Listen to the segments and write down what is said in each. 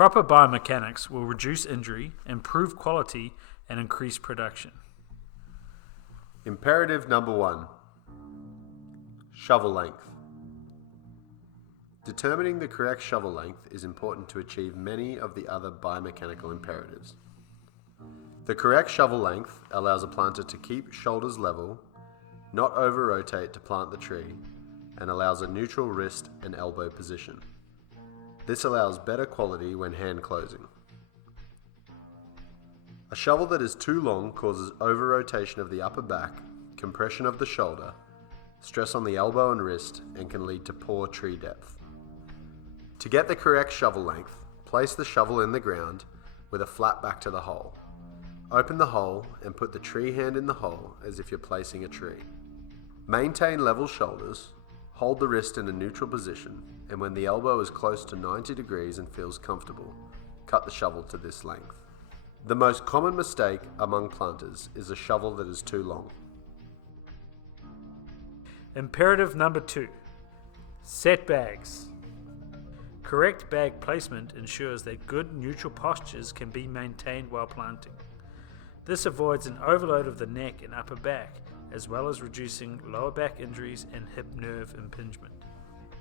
Proper biomechanics will reduce injury, improve quality, and increase production. Imperative number 1. Shovel length. Determining the correct shovel length is important to achieve many of the other biomechanical imperatives. The correct shovel length allows a planter to keep shoulders level, not over-rotate to plant the tree, and allows a neutral wrist and elbow position. This allows better quality when hand closing. A shovel that is too long causes over-rotation of the upper back, compression of the shoulder, stress on the elbow and wrist, and can lead to poor tree depth. To get the correct shovel length, place the shovel in the ground with a flat back to the hole. Open the hole and put the tree hand in the hole as if you're placing a tree. Maintain level shoulders, hold the wrist in a neutral position, and when the elbow is close to 90 degrees and feels comfortable, cut the shovel to this length. The most common mistake among planters is a shovel that is too long. Imperative number 2. Set bags. Correct bag placement ensures that good neutral postures can be maintained while planting. This avoids an overload of the neck and upper back, as well as reducing lower back injuries and hip nerve impingement.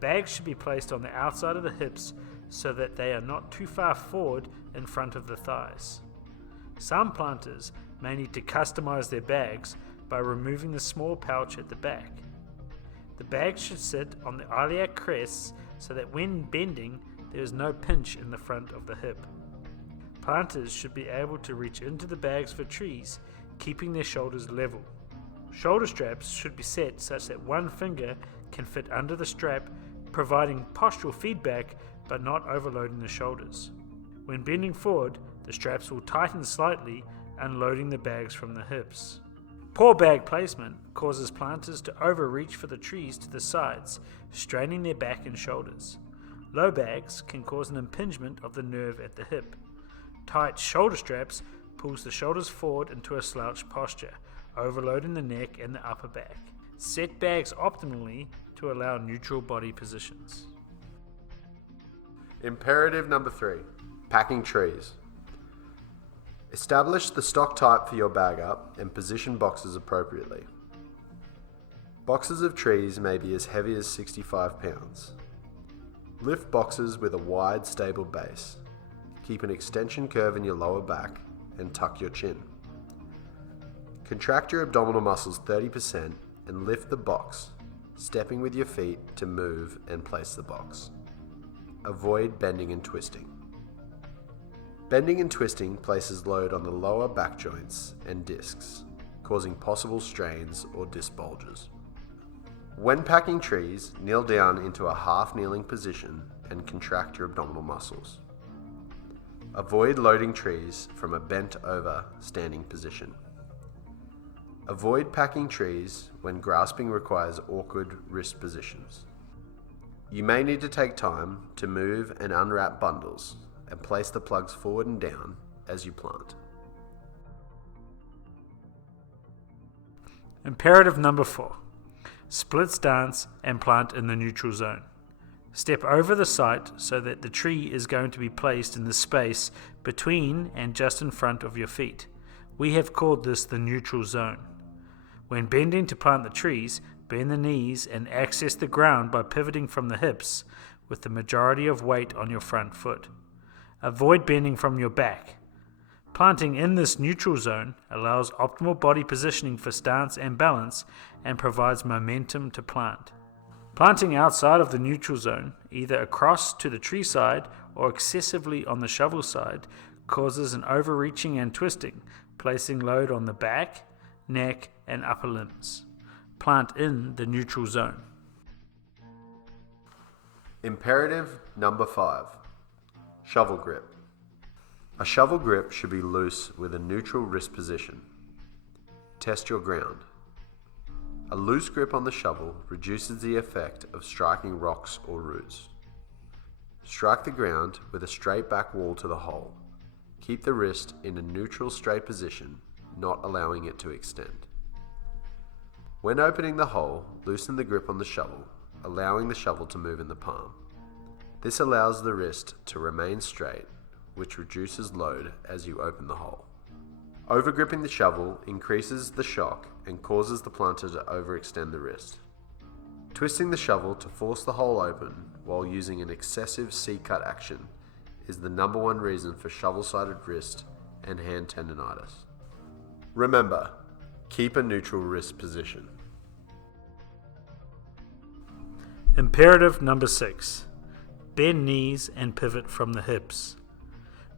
Bags should be placed on the outside of the hips so that they are not too far forward in front of the thighs. Some planters may need to customize their bags by removing the small pouch at the back. The bag should sit on the iliac crests so that when bending, there is no pinch in the front of the hip. Planters should be able to reach into the bags for trees, keeping their shoulders level. Shoulder straps should be set such that one finger can fit under the strap, providing postural feedback but not overloading the shoulders. When bending forward, the straps will tighten slightly, unloading the bags from the hips. Poor bag placement causes planters to overreach for the trees to the sides, straining their back and shoulders. Low bags can cause an impingement of the nerve at the hip. Tight shoulder straps pulls the shoulders forward into a slouch posture, overloading the neck and the upper back. Set bags optimally to allow neutral body positions. Imperative number 3. Packing trees. Establish the stock type for your bag up and position boxes appropriately. Boxes of trees may be as heavy as 65 pounds. Lift boxes with a wide, stable base. Keep an extension curve in your lower back and tuck your chin. Contract your abdominal muscles 30% and lift the box, stepping with your feet to move and place the box. Avoid bending and twisting. Bending and twisting places load on the lower back joints and discs, causing possible strains or disc bulges. When packing trees, kneel down into a half-kneeling position and contract your abdominal muscles. Avoid loading trees from a bent-over standing position. Avoid packing trees when grasping requires awkward wrist positions. You may need to take time to move and unwrap bundles and place the plugs forward and down as you plant. Imperative number 4. Split stance and plant in the neutral zone. Step over the site so that the tree is going to be placed in the space between and just in front of your feet. We have called this the neutral zone. When bending to plant the trees, bend the knees and access the ground by pivoting from the hips with the majority of weight on your front foot. Avoid bending from your back. Planting in this neutral zone allows optimal body positioning for stance and balance and provides momentum to plant. Planting outside of the neutral zone, either across to the tree side or excessively on the shovel side, causes an overreaching and twisting, placing load on the back, neck, and upper limbs. Plant in the neutral zone. Imperative number 5. Shovel grip. A shovel grip should be loose with a neutral wrist position. Test your ground. A loose grip on the shovel reduces the effect of striking rocks or roots. Strike the ground with a straight back wall to the hole. Keep the wrist in a neutral straight position, not allowing it to extend. When opening the hole, loosen the grip on the shovel, allowing the shovel to move in the palm. This allows the wrist to remain straight which reduces load as you open the hole. Overgripping the shovel increases the shock and causes the plantar to overextend the wrist. Twisting the shovel to force the hole open while using an excessive C-cut action is the number one reason for shovel-sided wrist and hand tendonitis. Remember, keep a neutral wrist position. Imperative number 6. Bend knees and pivot from the hips.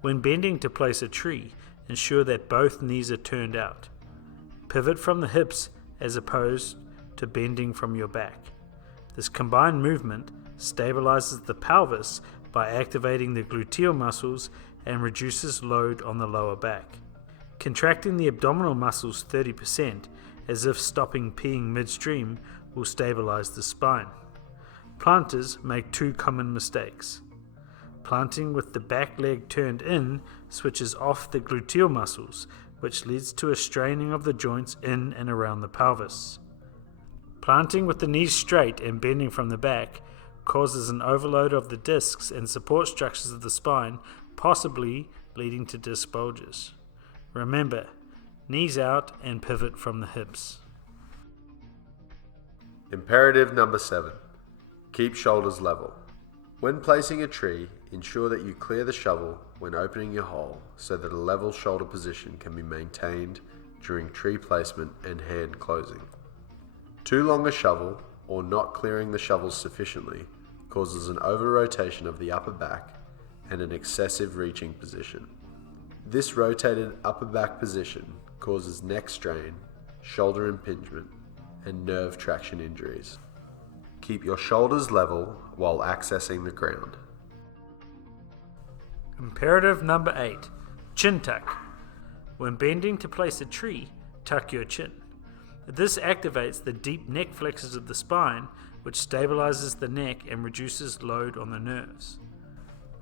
When bending to place a tree, ensure that both knees are turned out. Pivot from the hips as opposed to bending from your back. This combined movement stabilizes the pelvis by activating the gluteal muscles and reduces load on the lower back. Contracting the abdominal muscles 30%, as if stopping peeing midstream, will stabilize the spine. Planters make two common mistakes. Planting with the back leg turned in switches off the gluteal muscles, which leads to a straining of the joints in and around the pelvis. Planting with the knees straight and bending from the back causes an overload of the discs and support structures of the spine, possibly leading to disc bulges. Remember, knees out and pivot from the hips. Imperative number 7. Keep shoulders level. When placing a tree, ensure that you clear the shovel when opening your hole so that a level shoulder position can be maintained during tree placement and hand closing. Too long a shovel or not clearing the shovel sufficiently causes an over-rotation of the upper back and an excessive reaching position. This rotated upper back position causes neck strain, shoulder impingement, and nerve traction injuries. Keep your shoulders level while accessing the ground. Imperative number 8. Chin tuck. When bending to place a tree, tuck your chin. This activates the deep neck flexors of the spine, which stabilizes the neck and reduces load on the nerves.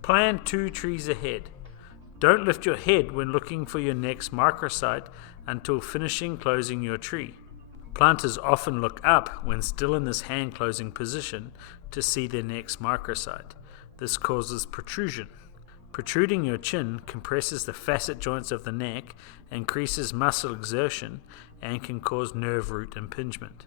Plan 2 trees ahead. Don't lift your head when looking for your next microsite until finishing closing your tree. Planters often look up when still in this hand closing position to see their next microsite. This causes protrusion. Protruding your chin compresses the facet joints of the neck, increases muscle exertion, and can cause nerve root impingement.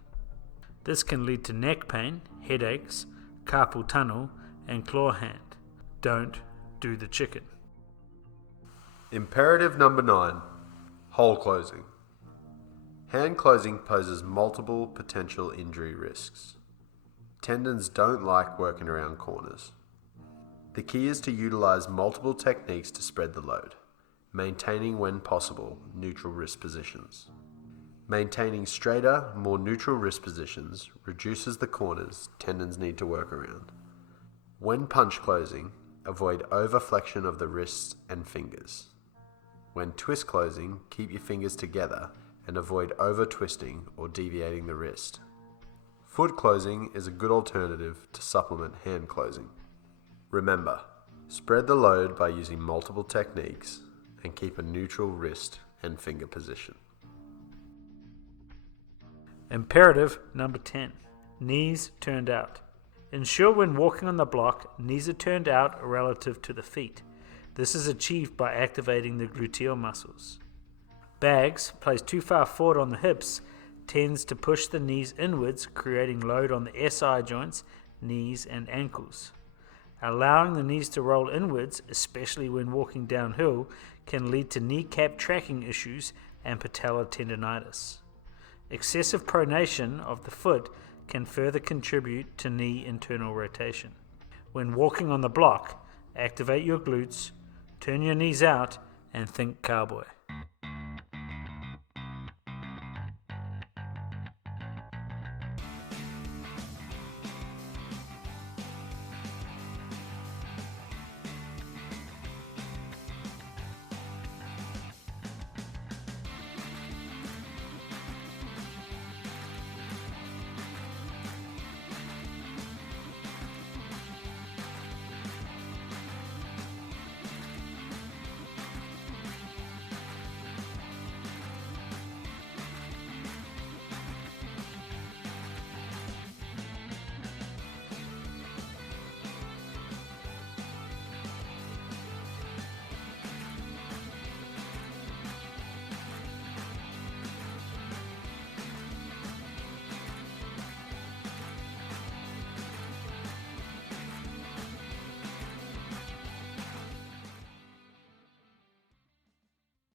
This can lead to neck pain, headaches, carpal tunnel, and claw hand. Don't do the chicken. Imperative number 9. Hole closing. Hand closing poses multiple potential injury risks. Tendons don't like working around corners. The key is to utilize multiple techniques to spread the load, maintaining when possible neutral wrist positions. Maintaining straighter, more neutral wrist positions reduces the corners tendons need to work around. When punch closing, avoid overflexion of the wrists and fingers. When twist closing, keep your fingers together and avoid over-twisting or deviating the wrist. Foot closing is a good alternative to supplement hand closing. Remember, spread the load by using multiple techniques and keep a neutral wrist and finger position. Imperative number 10. Knees turned out. Ensure when walking on the block, knees are turned out relative to the feet. This is achieved by activating the gluteal muscles. Bags placed too far forward on the hips tends to push the knees inwards, creating load on the SI joints, knees, and ankles. Allowing the knees to roll inwards, especially when walking downhill, can lead to kneecap tracking issues and patellar tendonitis. Excessive pronation of the foot can further contribute to knee internal rotation. When walking on the block, activate your glutes, turn your knees out, and think cowboy.